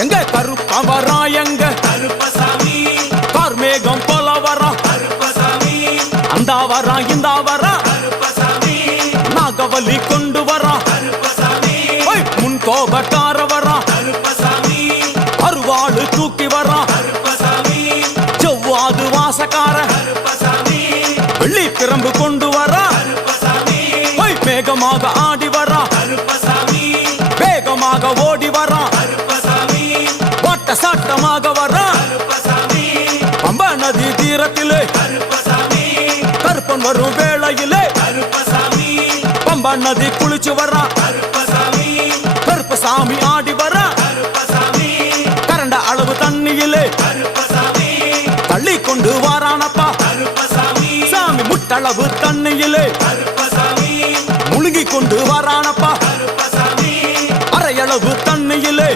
எங்க கருப்ப வரா எங்க கருப்பசாமி கார்மேகம் போல வரா கருப்பசாமி அந்த வரா இந்த வரா கருப்பசாமி நாகவலி கொண்டு வரா கருப்பசாமி முன் கோபக்கார வரா கருப்பசாமி அருவாளு தூக்கி வரா கருப்பசாமி செவ்வாது வாசக்கார கருப்பசாமி வெள்ளி பிரம்பு கொண்டு வரா கருப்பசாமி வேகமாக ஆடி வரா கருப்பசாமி வேகமாக ஓடி வரா கருப்பசாமி வாட்ட சாட்டமாக வரா கருப்பசாமி பம்பா நதி தீரத்திலே கருப்பசாமி கருப்பன் வரும் வேளையிலே கருப்பசாமி பம்பா நதி குளிச்சு வரா கருப்பசாமி கருப்பசாமி ஆடி வரா கருப்பசாமி கரண்ட அளவு தண்ணியிலே கருப்பசாமி தள்ளி கொண்டு வாரானப்பா கருப்பசாமி சாமி முட்டளவு தண்ணியிலே கருப்பசாமி முழுங்கி கொண்டு வாரானப்பா கருப்பசாமி அரையளவு தண்ணியிலே